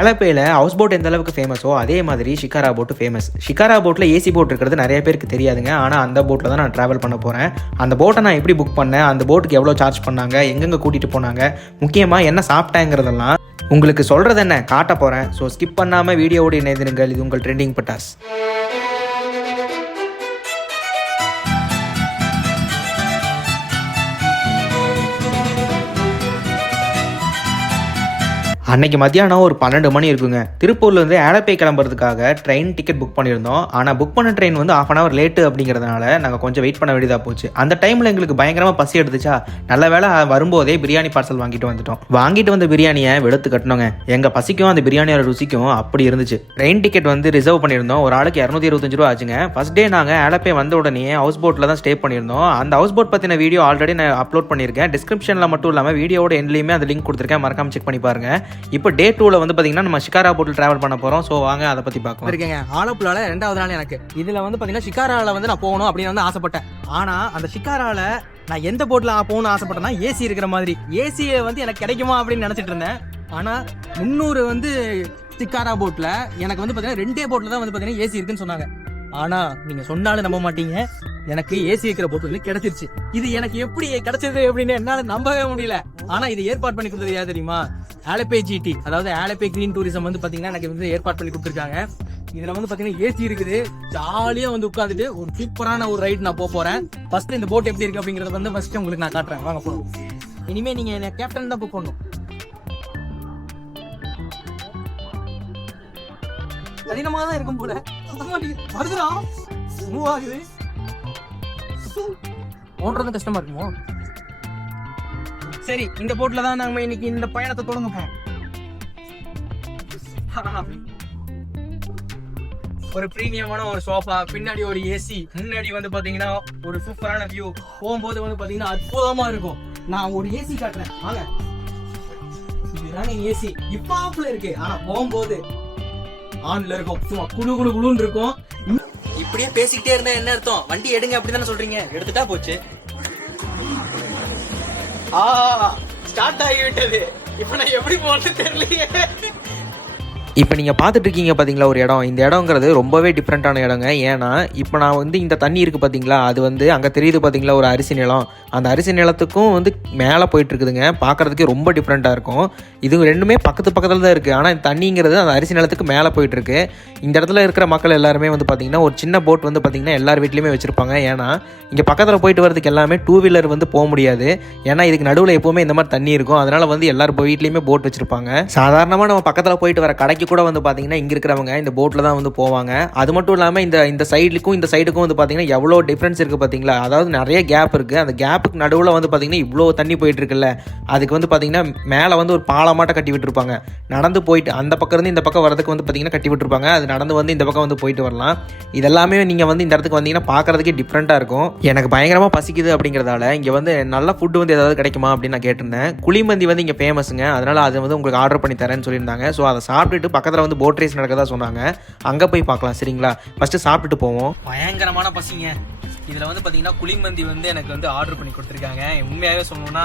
அலப்பையில் house boat எந்த அளவுக்கு ஃபேமஸோ அதே மாதிரி ஷிகாரா போட்டு ஃபேமஸ். ஷிகாரா போட்டில் ஏசி போட் இருக்கிறது நிறைய பேருக்கு தெரியாதுங்க. ஆனால் அந்த போட்டில் தான் நான் ட்ராவல் பண்ண போகிறேன். அந்த போட்டை நான் எப்படி புக் பண்ணேன், அந்த போட்டுக்கு எவ்வளோ சார்ஜ் பண்ணாங்க, எங்கெங்கே கூட்டிகிட்டு போனாங்க, முக்கியமாக என்ன சாப்பிட்டேங்கிறதெல்லாம் உங்களுக்கு சொல்கிறது என்ன காட்ட போகிறேன். ஸோ ஸ்கிப் பண்ணாமல் வீடியோவோடு இணைந்திருங்கள். இது உங்கள் ட்ரெண்டிங் பட்டாஸ். அன்றைக்கி மத்தியானம் ஒரு 12 மணி இருக்குங்க. திருப்பூர்லேருந்து ஆலப்பை கிளம்புறதுக்காக ட்ரெயின் டிக்கெட் புக் பண்ணியிருந்தோம். ஆனால் புக் பண்ண ட்ரெயின் வந்து 1/2 hour லேட்டு அப்படிங்கிறதுனால நாங்கள் கொஞ்சம் வெயிட் பண்ண வேண்டியதாக போச்சு. அந்த டைமில் எங்களுக்கு பயங்கரமாக பசி எடுத்துச்சா, நல்ல வேளை வரும்போதே பிரியாணி பார்சல் வாங்கிட்டு வந்துட்டோம். வாங்கிட்டு வந்த பிரியாணியை வெளுத்து கட்டணுங்க. எங்கள் பசிக்கும் அந்த பிரியாணியோட ருசிக்கும் அப்படி இருந்துச்சு. ட்ரெயின் டிக்கெட் வந்து ரிசர்வ் பண்ணியிருந்தோம். ஒரு ஆளுக்கு 225 ரூபா ஆச்சுங்க. ஃபர்ஸ்ட் டே நாங்கள் ஆலப்பை வந்த உடனே ஹவுஸ் போட்டில் தான் ஸ்டே பண்ணியிருந்தோம். அந்த ஹவுஸ் போட் பற்றின வீடியோ ஆல்ரெடி நான் அப்லோட் பண்ணியிருக்கேன். டிஸ்கிரிப்ஷனில் மட்டும் இல்லாமல் வீடியோட எண்ட்லேயுமே அந்த லிங்க் கொடுத்துருக்கேன். மறக்காம செக் பண்ணி பாருங்க. இப்போ டே 2ல வந்து பாத்தீங்கன்னா நம்ம ஷிகாரா போட்டில் டிராவல் பண்ண போறோம். ஸோ வாங்க அதை பத்தி பார்க்கலாம். இருக்கேங்க ஆலப்புழால 2வது நாள் எனக்கு. இதுல வந்து பாத்தீங்கன்னா ஷிகாரால வந்து நான் போகணும் அப்படின்னு வந்து ஆசைப்பட்டேன். ஆனா அந்த ஷிகாரால நான் எந்த போட்ல போகணும்னு ஆசைப்பட்டேன்னா ஏசி இருக்கிற மாதிரி. ஏசி வந்து எனக்கு கிடைக்குமா அப்படின்னு நினைச்சிட்டு இருந்தேன். ஆனா 300 வந்து ஷிகாரா போட்ல எனக்கு வந்து பாத்தீங்கன்னா 2 போட்ல தான் வந்து பாத்தீங்கன்னா ஏசி இருக்குன்னு சொன்னாங்க. ஆனா நீங்க சொன்னாலும் நம்ப மாட்டீங்க, எனக்கு ஏசி இருக்கிற போட்டு வந்து கிடைச்சிருச்சு. இது எனக்கு எப்படி கிடைச்சது அப்படின்னு என்னால நம்பவே முடியல. ஆனா இது ஏற்பாடு பண்ணி கொடுத்தது யார் தெரியுமா? ஆலப்பை ஜிடி, அதாவது ஆலப்பை கிரீன் டூரிசம் வந்து பாத்தீங்கன்னா எனக்கு வந்து ஏற்பாடு பண்ணி கொடுத்துருக்காங்க. இதுல வந்து பாத்தீங்கன்னா ஏசி இருக்குது. ஜாலியா வந்து உட்காந்துட்டு ஒரு சூப்பரான ஒரு ரைடு நான் போறேன். ஃபர்ஸ்ட் இந்த போட் எப்படி இருக்கு அப்படிங்கறத வந்து ஃபர்ஸ்ட் உங்களுக்கு நான் காட்டுறேன். வாங்க போறோம். இனிமே நீங்க என்ன கேப்டன் தான் புக் பண்ணணும். கடினமாக தான் இருக்கும் போல. வருதுடா, மூவ் ஆகுது. ஓட்டுறது கஷ்டமா இருக்குமோ? சரி, இந்த போட்ல தான் நாம இன்னைக்கு இந்த பயணத்தை தொடங்க போறோம். ஒரு பிரீமியமான ஒரு சோஃபா, பின்னாடி ஒரு ஏசி, முன்னாடி வந்து பாத்தீங்கன்னா ஒரு சூப்பரான வியூ. போகும்போது வந்து பாத்தீங்கன்னா அற்புதமா இருக்கும். நான் ஒரு ஏசி காட்டுறேன் வாங்க. இதுதான் ஏசி. இப்ப ஆஃப்ல இருக்கு, ஆனா போகும்போது ஆன்ல இருக்கும். சும்மா குளு குளு குளுன்னு இருக்கும். இப்படியே பேசிக்கிட்டே இருந்தா என்ன அர்த்தம்? வண்டி எடுங்க அப்படிதானே சொல்றீங்க? எடுத்துட்டா போச்சு. ஸ்டார்ட் ஆகிவிட்டது. இப்ப நான் எப்படி போறது தெரியலையே. இப்போ நீங்கள் பார்த்துட்டு இருக்கீங்க பார்த்தீங்களா ஒரு இடம். இந்த இடங்கிறது ரொம்பவே டிஃப்ரெண்ட்டான இடங்க. ஏன்னா இப்போ நான் வந்து இந்த தண்ணி இருக்குது பார்த்தீங்களா, அது வந்து அங்கே தெரியுது பார்த்தீங்களா ஒரு அரிசி நிலம். அந்த அரிசி நிலத்துக்கும் வந்து மேலே போயிட்டுருக்குதுங்க. பார்க்குறதுக்கே ரொம்ப டிஃப்ரெண்ட்டாக இருக்கும். இது ரெண்டுமே பக்கத்தில் தான் இருக்குது. ஆனால் இந்த தண்ணிங்கிறது அந்த அரிசி நிலத்துக்கு மேலே போயிட்டுருக்கு. இந்த இடத்துல இருக்கிற மக்கள் எல்லாருமே வந்து பார்த்திங்கன்னா ஒரு சின்ன போட் வந்து பார்த்திங்கன்னா எல்லார் வீட்லேயுமே வச்சுருப்பாங்க. ஏன்னா இங்கே பக்கத்தில் போயிட்டு வரதுக்கு எல்லாமே 2 வீலர் வந்து போக முடியாது. ஏன்னா இதுக்கு நடுவில் எப்போவுமே இந்த மாதிரி தண்ணி இருக்கும். அதனால் வந்து எல்லாரும் வீட்லேயுமே போட் வச்சுருப்பாங்க. சாதாரணமாக நம்ம பக்கத்தில் போயிட்டு வர கடைக்கு கூட வந்து பாத்தீங்கன்னா இங்க இருக்கிறவங்க இந்த போட்ல தான் வந்து போவாங்க. அது மட்டும் இல்லாம இந்த சைடுக்கும் இந்த சைடுக்கும் வந்து பாத்தீங்கன்னா எவ்வளவு டிஃபரன்ஸ் இருக்கு பாத்தீங்களா. அதாவது நிறைய கேப் இருக்கு. அந்த கேப்புக்கு நடுவுல வந்து பாத்தீங்கன்னா இவ்வளவு தண்ணி போயிட்டு இருக்குல்ல, அதுக்கு வந்து பாத்தீங்கன்னா மேல வந்து ஒரு பாலமாட்ட கட்டி விட்டுருப்பாங்க. நடந்து போயிட்டு அந்த பக்கம் இருந்து இந்த பக்கம் வரதுக்கு வந்து பாத்தீங்கன்னா கட்டி விட்டுருப்பாங்க. அது நடந்து வந்து இந்த பக்கம் வந்து போயிட்டு வரலாம். இதெல்லாமே நீங்க வந்து இந்த இடத்துக்கு வந்தீங்கன்னா பாக்குறதுக்கே டிஃப்ரெண்டா இருக்கும். எனக்கு பயங்கரமா பசிக்குது அப்படிங்கறதால இங்க வந்து நல்ல ஃபுட் வந்து ஏதாவது கிடைக்குமா அப்படின்னு நான் கேட்டிருந்தேன். குழிமந்தி வந்து இங்க ஃபேமஸுங்க. அதனால அதை வந்து உங்களுக்கு ஆர்டர் பண்ணி தரேன்னு சொல்லியிருந்தாங்க. ஸோ அதை சாப்பிட்டுட்டு பக்கத்தில் வந்து போட் ரேஸ் நடக்கதா சொன்னாங்க. அங்கே போய் பார்க்கலாம். சரிங்களா, ஃபர்ஸ்ட் சாப்பிட்டுட்டு போவோம். பயங்கரமான பசிங்க. இதில் வந்து பார்த்தீங்கன்னா குழிமந்தி வந்து எனக்கு வந்து ஆர்டர் பண்ணி கொடுத்துருக்காங்க. உண்மையாகவே சொல்லணும்னா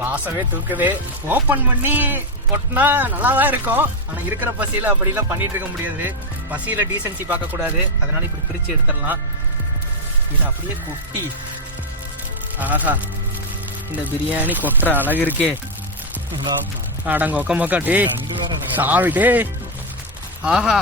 வாசமே தூக்குது. ஓப்பன் பண்ணி கொட்டினா நல்லா தான் இருக்கும். ஆனால் இருக்கிற பசியில் அப்படிலாம் பண்ணிட்டு இருக்க முடியாது. பசியில் டீசென்சி பார்க்கக்கூடாது. அதனால இப்படி பிரித்து எடுத்துடலாம். இது அப்படியே கொட்டி, ஆஹா இந்த பிரியாணி கொட்டுற அழகு இருக்கே. அடங்க ஒக்க மக்கா டே சாவிட்டே. ஆஹா,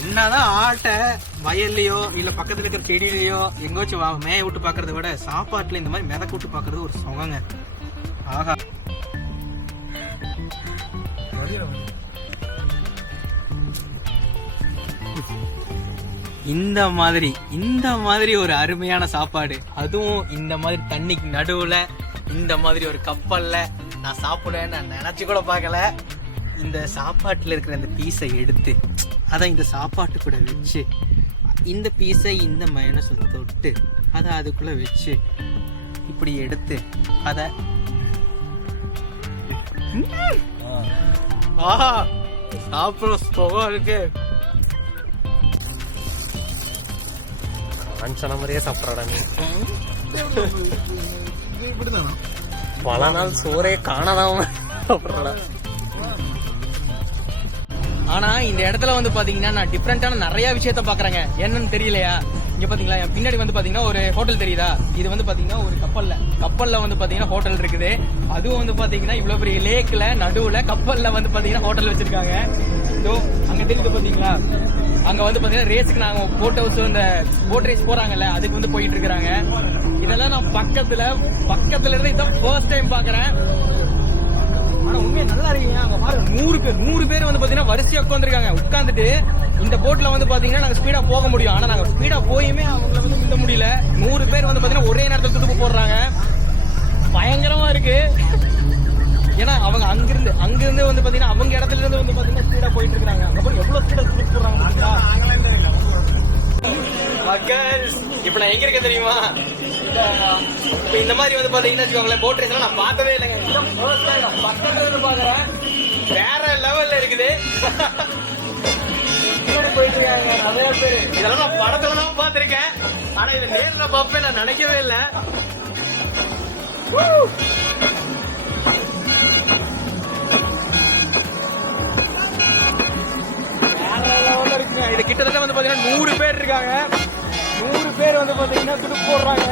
என்னதான் ஆட்டை வயல்லையோ இல்ல பக்கத்துல இருக்கிற செடியிலையோ எங்கோச்சும் மேய விட்டு பாக்குறத விட சாப்பாட்டுல இந்த மாதிரி மிதக்க விட்டு பாக்குறது ஒரு சுகங்க. ஆஹா, இந்த மாதிரி ஒரு அருமையான சாப்பாடு, அதுவும் இந்த மாதிரி தண்ணிக்கு நடுவுல இந்த மாதிரி ஒரு கப்பல்ல நான் சாப்பிடுவேன்னு நான் நினைச்சு கூட பார்க்கல. இந்த சாப்பாட்டுல இருக்கிற இந்த பீஸை எடுத்து அதை இந்த சாப்பாட்டு கூட வச்சு, இந்த பீஸை இந்த மயனஸை தொட்டு அதை அதுக்குள்ள வச்சு இப்படி எடுத்து அதை சாப்பிட சுகம் இருக்கு. சொன்ன மாதிரியே சாப்பிட்றடா நீ. பல நாள் சோறே காணாதான் சாப்பிட்றடா. ஆனா இந்த இடத்துல வந்து பாத்தீங்கன்னா நான் டிஃப்ரெண்டான நிறைய விஷயத்த பாக்குறேங்க. என்னன்னு தெரியலையா? இங்க பாத்தீங்களா, என் பின்னாடி வந்து பாத்தீங்கன்னா ஒரு ஹோட்டல் தெரியுதா? இது வந்து பாத்தீங்கன்னா ஒரு கப்பல்ல வந்து பாத்தீங்கன்னா ஹோட்டல் இருக்குது. அதுவும் வந்து பாத்தீங்கன்னா இவ்வளவு பெரிய லேக்ல நடுவுல கப்பல்ல வந்து பாத்தீங்கன்னா ஹோட்டல் வச்சிருக்காங்க. இதோ அங்க தெரியுது பாத்தீங்களா, அங்க வந்து பாத்தீங்கன்னா ரேஸுக்கு நாங்க போட் ஹவுஸ் இந்த போட் ரேஸ் போறாங்கல்ல, அதுக்கு வந்து போயிட்டு இருக்காங்க. இதெல்லாம் நான் பக்கத்துல இருந்து இதான் ஃபர்ஸ்ட் டைம் பாக்குறேன். ஆனா உண்மையா நல்லா இருக்கீங்க. அங்க பாருங்க 100 பேர் வந்து பாத்தீங்கன்னா வரிசையா உட்காந்துட்டு இந்த போட்ல வந்து பாத்தீங்கன்னா நாங்க ஸ்பீடா போக முடியும். ஆனா நாங்க ஸ்பீடா போயுமே அவங்கள வந்து நிக்க முடியல. 100 பேர் வந்து பாத்தீங்கன்னா ஒரே நேரத்துல துடுப்பு போடுறாங்க. பயங்கரமா இருக்கு. ஏன்னா அவங்க அங்கிருந்து வந்து பாத்தீங்கன்னா அவங்க இடத்துல இருந்து வந்து பாத்தீங்கன்னா ஸ்பீடா போயிட்டு இருக்காங்க. அப்புறம் எவ்வளவு ஸ்பீடா துடுப்பு போடுறாங்க. இப்ப நான் எங்க இருக்கேன் தெரியுமா? இப்ப இந்த மாதிரி வந்து பாத்தீங்கன்னா போட் ரேஸ் நான் பார்த்ததே இல்லைங்க. பக்கத்துல இருந்து பாக்குறேன். வேற லெவல்ல இருக்குது. போயிட்டு இருக்காங்க நிறைய பேரு. இதெல்லாம் நான் படத்துல தான் பாத்திருக்கேன். ஆனா இதை நேர்ல பார்ப்பேன் நான் நினைக்கவே இல்லை. வேற லெவல்ல இருக்குங்க. இது கிட்டத்தட்ட வந்து பாத்தீங்கன்னா 100 பேர் இருக்காங்க. 100 பேர் வந்து பாத்தீங்கன்னா துடுப்பு போடுறாங்க.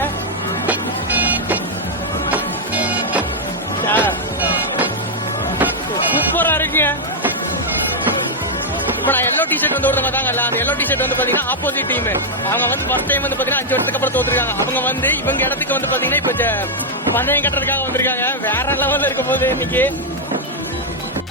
சூப்பரா இருக்குங்க. இப்ப நான் எல்லோ டிஷர்ட் வந்து ஒருத்தவங்க தாங்கல்ல, அந்த எல்லோ டிஷர்ட் வந்து பாத்தீங்கன்னா ஆப்போசிட் டீம். அவங்க வந்து ஃபர்ஸ்ட் டைம் வந்து பாத்தீங்கன்னா 5 வருஷத்துக்கு அப்புறம் தோத்துருக்காங்க. அவங்க வந்து இவங்க இடத்துக்கு வந்து பாத்தீங்கன்னா இப்ப பந்தயம் கட்டுறதுக்காக வந்திருக்காங்க. வேற லெவல்ல இருக்க போது இன்னைக்கு.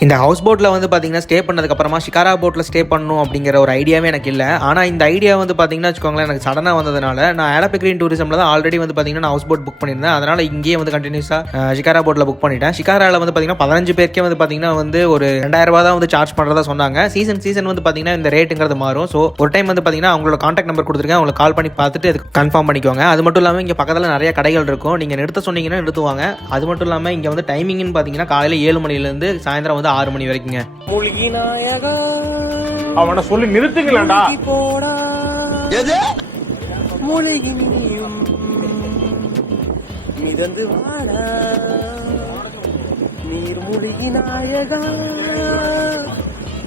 இந்த ஹவுஸ் போட்டில் வந்து பார்த்தீங்கன்னா ஸ்டே பண்ணதுக்கப்புறமா ஷிகாரா போட்டில் ஸ்டே பண்ணணும் அப்படிங்கிற ஒரு ஐடியாவே எனக்கு இல்லை. ஆனால் இந்த ஐடியா வந்து பார்த்தீங்கன்னா வச்சுக்கோங்களேன், எனக்கு சடனாக வந்ததுனால நான் ஆலப்பிக்ரீன் டூரிசமில் தான் ஆல்ரெடி வந்து பார்த்தீங்கன்னா நான் ஹவுஸ் போட் புக் பண்ணியிருந்தேன். அதனால் இங்கேயே வந்து கண்டினியூஸாக ஷிகாரா போட்டில் புக் பண்ணிட்டேன். ஷிகாராவில் வந்து பார்த்தீங்கன்னா 15 பேருக்கே வந்து பார்த்தீங்கன்னா வந்து ஒரு 2000 ரூபா தான் வந்து சார்ஜ் பண்ணுறதா சொன்னாங்க. சீசன் வந்து பார்த்தீங்கன்னா இந்த ரேட்டுங்கிறது மாறும். ஸோ ஒரு டைம் வந்து பார்த்தீங்கன்னா அவங்களோட கான்டாக்ட் நம்பர் கொடுத்துருக்கேன், அவங்களுக்கு கால் பண்ணி பார்த்துட்டு அது கன்ஃபார்ம் பண்ணிக்கோங்க. அது மட்டும் இல்லாமல் இங்கே பக்கத்தில் நிறைய கடைகள் இருக்கும். நீங்கள் நிறுத்த சொன்னீங்கன்னா நிறுத்துவாங்க. அது மட்டும் இல்லாமல் இங்கே வந்து டைமிங்னு பார்த்தீங்கன்னா காலையில் 7 மணிலேருந்து சாயந்தரம் வந்து 6 மணி வரைக்குங்க. மூழ்கி நாயகா அவனை சொல்லி நிறுத்துங்களா போடா மூழ்கி நீயும் மிதந்து வாடா நீர் மூழ்கி நாயகா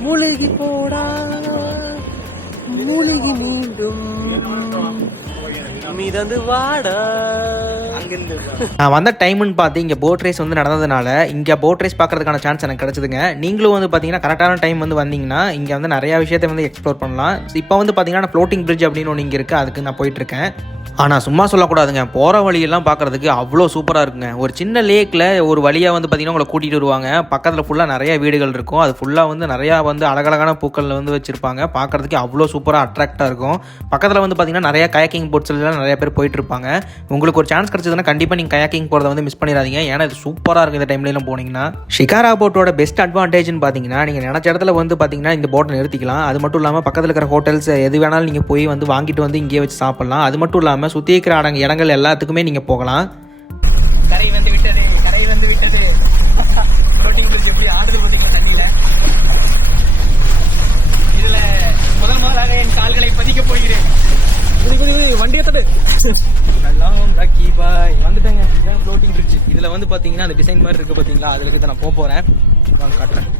மூழ்கி போடா மூழ்கி மீண்டும் மிதந்து வாடா. நான் வந்த டைம்னு பார்த்து இங்கே போட் ரேஸ் வந்து நடந்ததுனால இங்கே போட் ரேஸ் பார்க்கறதுக்கான சான்ஸ் எனக்கு கிடைச்சதுங்க. நீங்களும் வந்து பார்த்தீங்கன்னா கரெக்டான டைம் வந்து வந்தீங்கன்னா இங்கே வந்து நிறையா விஷயத்தை வந்து எக்ஸ்ப்ளோர் பண்ணலாம். இப்போ வந்து பார்த்தீங்கன்னா ஃப்ளோட்டிங் பிரிட்ஜ் அப்படின்னு ஒன்று இங்கே இருக்குது, அதுக்கு நான் போயிட்டுருக்கேன். ஆனால் சும்மா சொல்லக்கூடாதுங்க, போகிற வழியெல்லாம் பார்க்குறதுக்கு அவ்வளோ சூப்பராக இருக்குங்க. ஒரு சின்ன லேக்கில் ஒரு வழியாக வந்து பார்த்திங்கன்னா உங்களை கூட்டிகிட்டு வருவாங்க. பக்கத்தில் ஃபுல்லாக நிறைய வீடுகள் இருக்கும். அது ஃபுல்லாக வந்து நிறையா வந்து அழகழகான பூக்கள் வந்து வச்சுருப்பாங்க. பார்க்குறதுக்கு அவ்வளோ சூப்பராக அட்ராக்டாக இருக்கும். பக்கத்தில் வந்து பார்த்திங்கன்னா நிறையா கயாக்கிங் போட்ஸ்லாம் நிறைய பேர் போயிட்டுருப்பாங்க. உங்களுக்கு ஒரு சான்ஸ் கிடச்சதுன்னா கண்டிப்பாக நீங்கள் கயாக்கிங் போகிறத வந்து மிஸ் பண்ணிடாதீங்க. ஏன்னா இது சூப்பராக இருக்கும் இந்த டைம்லாம் போனீங்கன்னா. ஷிகாரா போட்டோட பெஸ்ட் அட்வான்டேஜ்னு பார்த்தீங்கன்னா நீங்கள் நினச்ச இடத்துல வந்து பார்த்தீங்கன்னா இந்த போட்டை நிறுத்திக்கலாம். அது மட்டும் இல்லாமல் பக்கத்தில் இருக்கிற ஹோட்டல்ஸ் எது வேணாலும் நீங்கள் போய் வந்து வாங்கிட்டு வந்து இங்கேயே வச்சு சாப்பிட்லாம். அது மட்டும் இல்லாமல் சுற்றி இருக்கிற இடங்கள் எல்லாத்துக்குமே நீங்கள் போகலாம். கரை வந்து விட்டது. எப்படி ஆடுது பார்த்தீங்கன்னா தண்ணியில. இதுல முதலாக என் கால்களை பதிக்க போகிறேன். வண்டியை தட்டு வந்துட்டேங்க. இதான் ஃப்ளோட்டிங் பிரிட்ஜ். இதுல வந்து பாத்தீங்கன்னா அந்த டிசைன் மாதிரி இருக்கு பாத்தீங்களா, அதுல நான் போறேன். வாங்க காட்டுறேன்.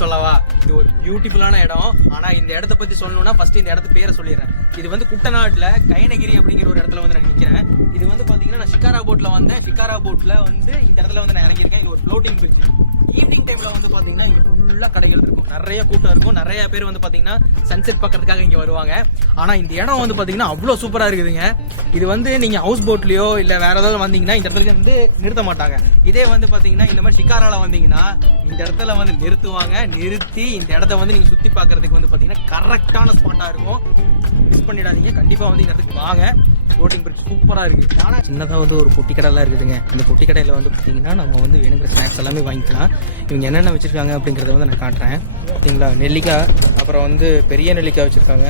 சொல்லவா, இது ஒரு பியூட்டிஃபுல்லான இடம். ஆனா இந்த இடத்த பத்தி சொல்லணும்னா ஃபர்ஸ்ட் இந்த இடத்து பேரை சொல்லிடுறேன். இது வந்து குட்டநாட்டுல கைனகிரி அப்படிங்கிற ஒரு இடத்துல வந்து நான் நிக்கிறேன். இது வந்து பாத்தீங்கன்னா நான் ஷிகாரா போட்ல வந்தேன். ஷிகாரா போட்ல வந்து இந்த இடத்துல வந்து நான் இறங்கியிருக்கேன். இது ஒரு ஃப்ளோட்டிங் பிரிட்ஜ். ஈவினிங் டைம்ல வந்து பாத்தீங்கன்னா இங்க ஃபுல்லா கடைகள் இருக்கும், நிறைய கூட்டம் இருக்கும். நிறைய பேர் வந்து பாத்தீங்கன்னா சன்செட் பார்க்கறதுக்காக இங்க வருவாங்க. ஆனா இந்த இடம் வந்து பாத்தீங்கன்னா அவ்வளவு சூப்பரா இருக்குதுங்க. இது வந்து நீங்க ஹவுஸ் போட்லயோ இல்ல வேற ஏதாவது வந்தீங்கன்னா இந்த இடத்துல வந்து நிறுத்த மாட்டாங்க. இதே வந்து பாத்தீங்கன்னா இந்த மாதிரி ஷிகாரால வந்தீங்கன்னா இந்த இடத்துல வந்து நிறுத்தி இந்த இடத்த வந்து நீங்க சுத்தி பாக்குறதுக்கு வந்து பாத்தீங்கன்னா கரெக்டான ஸ்பாட்டா இருக்கும். மிஸ் பண்ணிடாதீங்க, கண்டிப்பா வந்து இந்த இடத்துக்கு வாங்க. ஃப்ளோட்டிங் பிரிட்ஜ் சூப்பரா இருக்கு. ஆனா சின்னதா வந்து ஒரு பொட்டி கடைலாம் இருக்குதுங்க. அந்த பொட்டி கடையில வந்து பாத்தீங்கன்னா நம்ம வந்து வேணுங்கிற ஸ்நாக்ஸ் எல்லாமே வாங்கிக்கலாம். இவங்க என்னென்ன வச்சிருக்காங்க அப்படிங்கறத வந்து நான் காட்டுறேன். ஓகேங்களா, நெல்லிக்காய், அப்புறம் வந்து பெரிய நெல்லிக்காய் வச்சிருக்காங்க,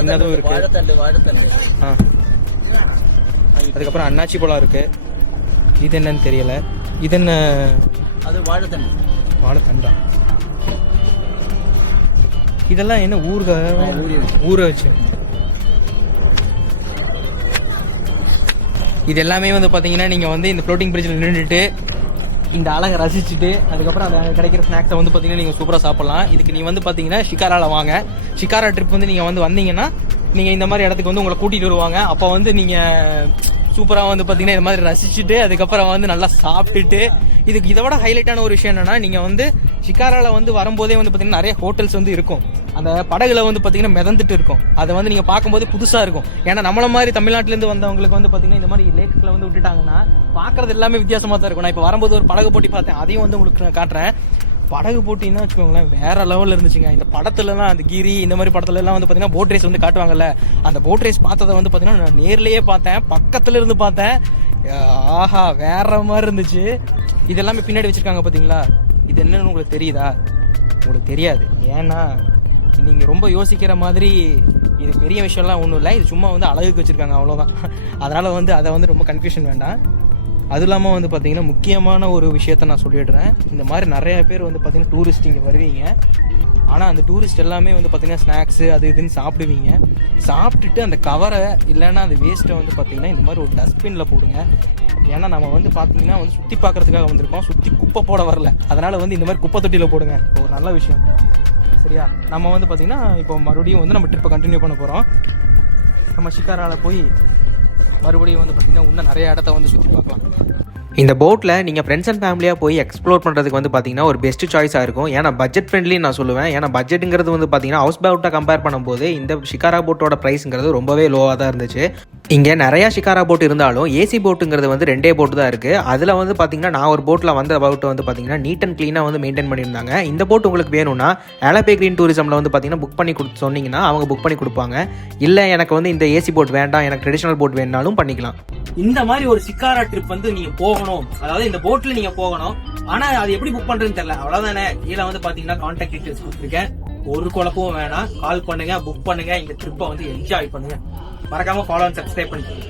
சின்னதும் இருக்கு. அதுக்கப்புறம் அன்னாச்சி பழம் இருக்கு. இது என்னன்னு தெரியல. இது என்ன? அது வாழைத்தண்டா. இதெல்லாம் என்ன? ஊற வச்சு. இது எல்லாமே வந்து பாத்தீங்கன்னா நீங்க வந்து இந்த ஃப்ளோட்டிங் பிரிட்ஜில் நின்றுட்டு இந்த அழகை ரசிச்சுட்டு அதுக்கப்புறம் அந்த கிடைக்கிற ஸ்நாக்ஸை வந்து பார்த்தீங்கன்னா நீங்கள் சூப்பராக சாப்பிடலாம். இதுக்கு நீ வந்து பார்த்தீங்கன்னா ஷிகாரால வாங்க. ஷிகாரா ட்ரிப் வந்து நீங்கள் வந்து வந்தீங்கன்னா நீங்கள் இந்த மாதிரி இடத்துக்கு வந்து உங்களை கூட்டிகிட்டு வருவாங்க. அப்போ வந்து நீங்கள் சூப்பராக வந்து பார்த்தீங்கன்னா இது மாதிரி ரசிச்சுட்டு அதுக்கப்புறம் வந்து நல்லா சாப்பிட்டுட்டு இதுக்கு இதை விட ஹைலைட்டான ஒரு விஷயம் என்னன்னா நீங்கள் வந்து ஷிகாரால வந்து வரும்போதே வந்து பார்த்தீங்கன்னா நிறைய ஹோட்டல்ஸ் வந்து இருக்கும். அந்த படகுல வந்து பார்த்தீங்கன்னா மிதந்துட்டு இருக்கும். அதை வந்து நீங்கள் பார்க்கும்போது புதுசாக இருக்கும். ஏன்னா நம்மள மாதிரி தமிழ்நாட்டிலேருந்து வந்தவங்களுக்கு வந்து பார்த்தீங்கன்னா இந்த மாதிரி லேக்கில் வந்து விட்டுட்டாங்கன்னா பார்க்கறது எல்லாமே வித்தியாசமாக தான் இருக்கும். நான் இப்போ வரும்போது ஒரு படகு போட்டி பார்த்தேன், அதையும் வந்து உங்களுக்கு நான் காட்டுறேன். படகு போட்டின்னா வச்சுக்கோங்களேன் வேற லெவலில் இருந்துச்சுங்க. இந்த படத்துலலாம் அந்த கிரி இந்த மாதிரி படத்துல எல்லாம் வந்து பார்த்தீங்கன்னா போட் ரேஸ் வந்து காட்டுவாங்கல்ல, அந்த போட் ரேஸ் பார்த்ததை வந்து பார்த்தீங்கன்னா நான் நேர்லேயே பார்த்தேன், பக்கத்துல இருந்து பார்த்தேன். ஆஹா வேற மாதிரி இருந்துச்சு. இது எல்லாமே பின்னாடி வச்சிருக்காங்க பார்த்தீங்களா, இது என்னன்னு உங்களுக்கு தெரியுதா? உங்களுக்கு தெரியாது. ஏன்னா நீங்கள் ரொம்ப யோசிக்கிற மாதிரி இது பெரிய விஷயம்லாம் ஒன்றும் இல்லை, இது சும்மா வந்து அழகுக்கு வச்சுருக்காங்க அவ்வளோதான். அதனால் வந்து அதை வந்து ரொம்ப கன்ஃபியூஷன் வேண்டாம். அது இல்லாமல் வந்து பார்த்தீங்கன்னா முக்கியமான ஒரு விஷயத்த நான் சொல்லிடுறேன். இந்த மாதிரி நிறைய பேர் வந்து பார்த்தீங்கன்னா டூரிஸ்ட் இங்கே வருவீங்க. ஆனால் அந்த டூரிஸ்ட் எல்லாமே வந்து பார்த்தீங்கன்னா ஸ்நாக்ஸு அது இதுன்னு சாப்பிடுவீங்க. சாப்பிட்டுட்டு அந்த கவரை இல்லைன்னா அந்த வேஸ்ட்டை வந்து பார்த்தீங்கன்னா இந்த மாதிரி ஒரு டஸ்ட்பினில் போடுங்க. ஏன்னா நம்ம வந்து பார்த்தீங்கன்னா வந்து சுற்றி பார்க்குறதுக்காக வந்திருக்கோம், சுற்றி குப்பை போட வரல. அதனால் வந்து இந்த மாதிரி குப்பை தொட்டியில் போடுங்க, ஒரு நல்ல விஷயம். சரியா? நம்ம வந்து பார்த்தீங்கன்னா இப்போ மறுபடியும் வந்து நம்ம ட்ரிப்பை கண்டினியூ பண்ண போகிறோம். நம்ம ஷிகாரால போய் மறுபடியும் வந்து பார்த்தீங்கன்னா இன்னும் நிறைய இடத்த வந்து சுற்றி பார்க்கலாம். இந்த போட்டில் நீங்கள் ஃப்ரெண்ட்ஸ் அண்ட் ஃபேமிலியாக போய் எக்ஸ்ப்ளோர் பண்ணுறதுக்கு வந்து பார்த்தீங்கன்னா ஒரு பெஸ்ட் சாய்ஸாக இருக்கும். ஏன்னா பட்ஜெட் ஃப்ரெண்ட்லி நான் சொல்லுவேன். ஏன்னா பட்ஜெட்டுங்கிறது வந்து பார்த்தீங்கன்னா ஹவுஸ் போட்டை கம்பேர் பண்ணும்போது இந்த ஷிகாரா போட்டோட ப்ரைஸுங்கிறது ரொம்பவே லோவாக தான் இருந்துச்சு. இங்கே நிறையா ஷிகாரா போட் இருந்தாலும் ஏசி போட்டுங்கிறது வந்து 2 போட்டு தான் இருக்குது. அதில் வந்து பார்த்தீங்கன்னா நான் ஒரு போட்டில் வந்த போட்டு வந்து பார்த்தீங்கன்னா நீட் அண்ட் க்ளீனாக வந்து மெயின்டைன் பண்ணியிருந்தாங்க. இந்த போட் உங்களுக்கு வேணும்னா ஆலப்பே கிரீன் டூரிசமில் வந்து பார்த்தீங்கன்னா புக் பண்ணி சொன்னீங்கன்னா அவங்க புக் பண்ணி கொடுப்பாங்க. இல்லை எனக்கு வந்து இந்த ஏசி போட் வேண்டாம், எனக்கு ட்ரெடிஷ்னல் போட் வேணாலும் பண்ணிக்கலாம். இந்த மாதிரி ஒரு ஷிகாரா ட்ரிப் வந்து நீங்க போகணும், அதாவது இந்த போட்ல நீங்க போகணும். ஆனா அது எப்படி புக் பண்றதுன்னு தெரியல, அவ்வளவுதானே. கீழே வந்து பாத்தீங்கன்னா கான்டாக்ட் டீடைல்ஸ் கொடுத்துருக்கேன். ஒரு குழப்பமும் வேணாம், கால் பண்ணுங்க, புக் பண்ணுங்க, இந்த ட்ரிப்பை வந்து என்ஜாய் பண்ணுங்க. மறக்காம ஃபாலோ அண்ட் சப்ஸ்கிரைப் பண்ணிக்கோங்க.